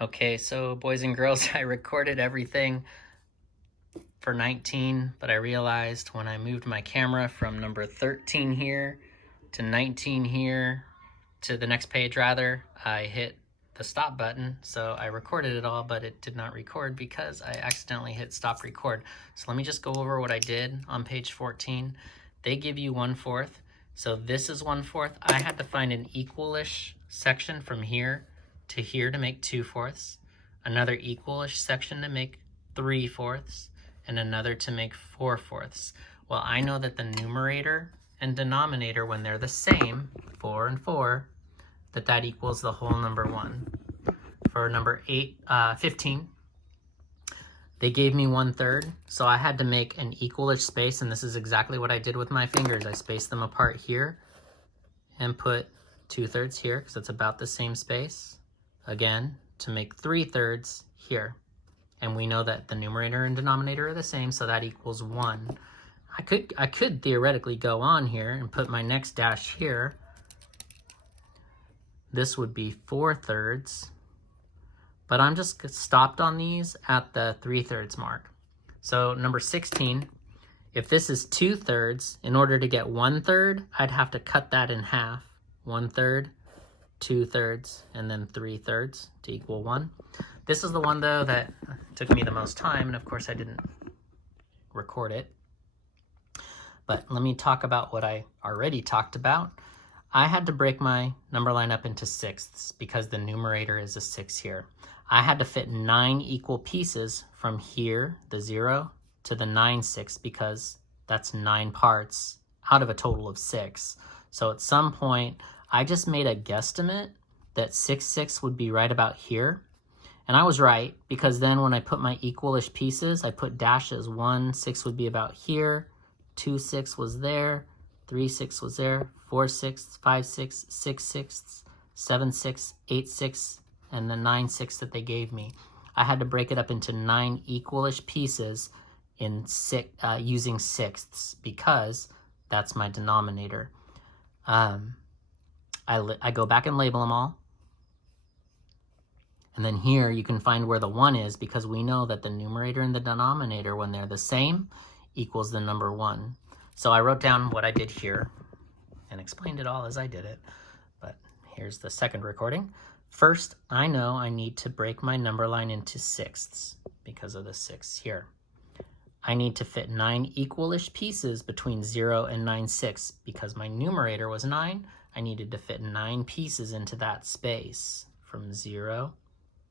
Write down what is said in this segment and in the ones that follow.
Okay, so boys and girls, I recorded everything for 19, but I realized when I moved my camera from number 13 here to 19 here to the next page rather, I hit the stop button. So I recorded it all, but it did not record because I accidentally hit stop record. So let me just go over what I did on page 14. They give you 1/4. So this is 1/4. I had to find an equalish section from here to here to make 2/4, another equalish section to make 3/4, and another to make 4/4. Well, I know that the numerator and denominator, when they're the same, 4 and 4, that equals the whole number 1. For number 15, they gave me 1/3, so I had to make an equalish space, and this is exactly what I did with my fingers. I spaced them apart here and put 2/3 here because it's about the same space. Again, to make 3/3 here. And we know that the numerator and denominator are the same, so that equals 1. I could theoretically go on here and put my next dash here. This would be 4/3, but I'm just stopped on these at the 3/3 mark. So number 16, if this is 2/3, in order to get 1/3, I'd have to cut that in half. 1/3, 2/3, and then 3/3 to equal 1. This is the one though that took me the most time, and of course I didn't record it. But let me talk about what I already talked about. I had to break my number line up into sixths because the numerator is a 6 here. I had to fit 9 equal pieces from here, the 0, to the 9/6 because that's 9 parts out of a total of 6. So at some point, I just made a guesstimate that 6/6 would be right about here. And I was right because then when I put my equalish pieces, I put dashes. 1/6 would be about here, 2/6 was there, 3/6 was there, 4/6, 5/6, 6/6, 7/6, 8/6, and the 9/6 that they gave me. I had to break it up into 9 equalish pieces in using sixths because that's my denominator. I go back and label them all. And then here you can find where the 1 is because we know that the numerator and the denominator, when they're the same, equals the number 1. So I wrote down what I did here and explained it all as I did it. But here's the second recording. First, I know I need to break my number line into sixths because of the 6 here. I need to fit 9 equalish pieces between 0 and 9/6 because my numerator was 9. I needed to fit 9 pieces into that space from 0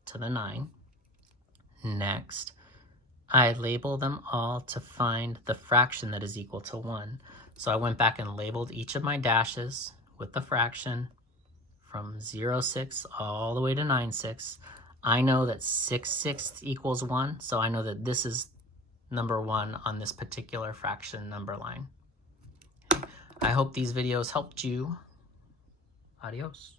to the 9. Next, I label them all to find the fraction that is equal to 1. So I went back and labeled each of my dashes with the fraction from 0/6 all the way to 9/6. I know that 6/6 equals 1, so I know that this is number 1 on this particular fraction number line. I hope these videos helped you. Adios.